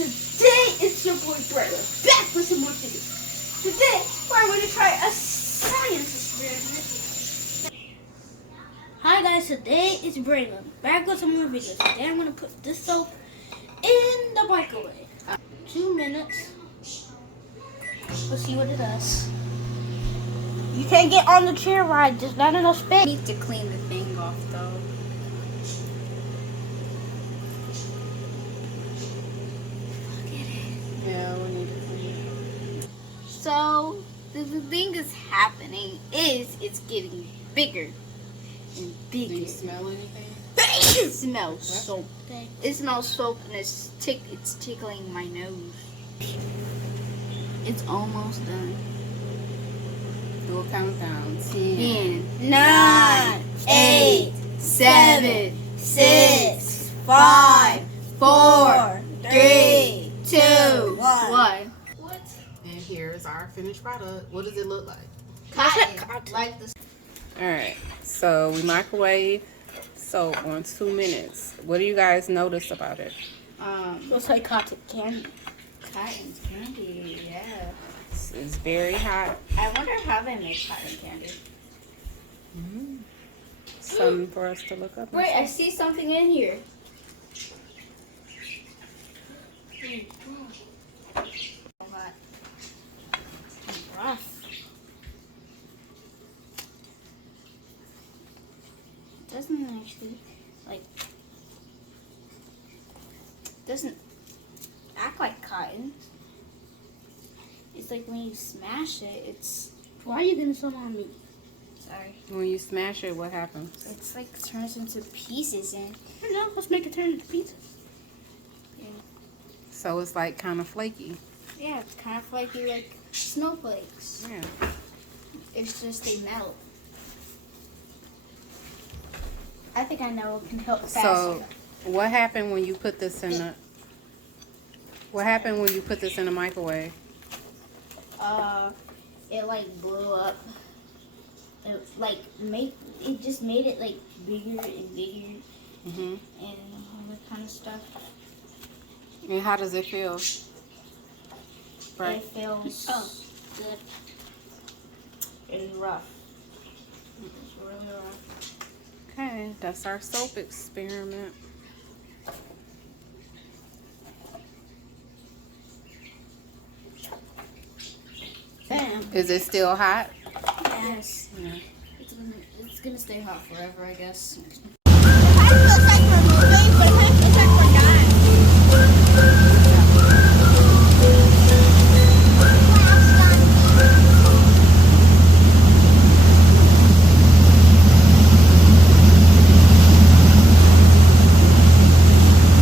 Today it's your boy Brandon, back with some more videos. Today we're going to try a science experiment. Hi guys, today it's Brandon, back with some more videos. Today I'm going to put this soap in the microwave. 2 minutes. Let's see what it does. You can't get on the chair ride, there's not enough space. Need to clean the thing off though. Yeah, we need to clean it. So the thing is happening is it's getting bigger and bigger. Do you smell anything? It smells soap. It smells soap and it's tickling my nose. It's almost done. Do a countdown. 10, 9, 8, 7, 6, 5, 4, 3, 2, 1. What? And here's our finished product. What does it look like? Cotton. Like this. Alright, so we microwave soap on 2 minutes. What do you guys notice about it? Looks like cotton candy. Cotton candy, yeah. It's very hot. I wonder how they make cotton candy. Something for us to look up. Wait, I see something in here. Rough. Doesn't actually doesn't act like cotton. It's like when you smash it, it's Why are you gonna some on me? sorry. When you smash it, what happens? It's like turns into pieces and No, let's make it turn into pizza. So it's like kind of flaky. yeah, it's kind of flaky like snowflakes. Yeah. It's just they melt. I think I know what can help faster. So what happened when you put this in the microwave? It like blew up. It just made it like bigger and bigger Mhm. and all that kind of stuff. And how does it feel? Right. It feels good and rough. It's really rough. Okay, that's our soap experiment. Bam. Is it still hot? Yes. Yeah. It's gonna stay hot forever, I guess.